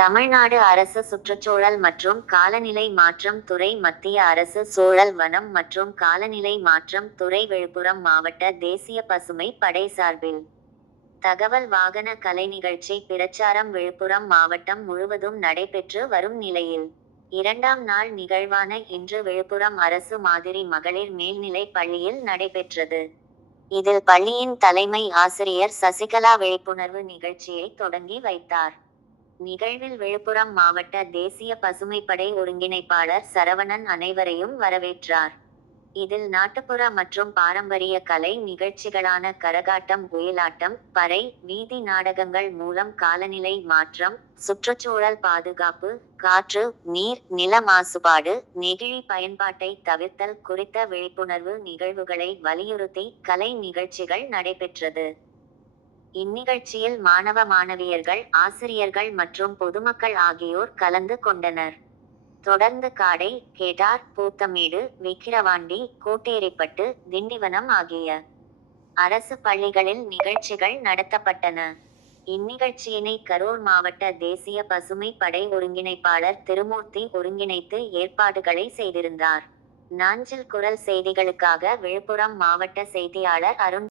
தமிழ்நாடு அரசு சுற்றுச்சூழல் மற்றும் காலநிலை மாற்றம் துறை மத்திய அரசு சூழல் வனம் மற்றும் காலநிலை மாற்றம் துறை விழுப்புரம் மாவட்ட தேசிய பசுமை படை சார்பில். தகவல் வாகன கலை நிகழ்ச்சி பிரச்சாரம் விழுப்புரம் மாவட்டம் முழுவதும் நடைபெற்று வரும் நிலையில். இரண்டாம் நாள் நிகழ்வான இன்று விழுப்புரம் அரசு மாதிரி மகளிர் மேல்நிலை பள்ளியில் நடைபெற்றது. இதில் பள்ளியின் தலைமை ஆசிரியர் சசிகலா விழிப்புணர்வு நிகழ்ச்சியை தொடங்கி வைத்தார். நிகழ்வில் விழுப்புரம் மாவட்ட தேசிய பசுமைப்படை ஒருங்கிணைப்பாளர் சரவணன் அனைவரையும் வரவேற்றார். இதில் நாட்டுப்புற மற்றும் பாரம்பரிய கலை நிகழ்ச்சிகளான கரகாட்டம் ஒயிலாட்டம் பறை வீதி நாடகங்கள் மூலம் காலநிலை மாற்றம் சுற்றுச்சூழல் பாதுகாப்பு காற்று நீர் நில மாசுபாடு நெகிழி பயன்பாட்டை தவிர்த்தல் குறித்த விழிப்புணர்வு நிகழ்வுகளை வலியுறுத்தி கலை நிகழ்ச்சிகள் நடைபெற்றது. இந்நிகழ்ச்சியில் மாணவ மாணவியர்கள் ஆசிரியர்கள் மற்றும் பொதுமக்கள் ஆகியோர் கலந்து கொண்டனர். தொடர்ந்து காடை கேடார் பூத்தமேடு விக்கிரவாண்டி கோட்டேரிப்பட்டு திண்டிவனம் ஆகிய அரசு பள்ளிகளில் நிகழ்ச்சிகள் நடத்தப்பட்டன. இந்நிகழ்ச்சியினை கரூர் மாவட்ட தேசிய பசுமை படை ஒருங்கிணைப்பாளர் திருமூர்த்தி ஒருங்கிணைத்து ஏற்பாடுகளை செய்திருந்தார். நாஞ்சில் குரல் செய்திகளுக்காக விழுப்புரம் மாவட்ட செய்தியாளர் அருண்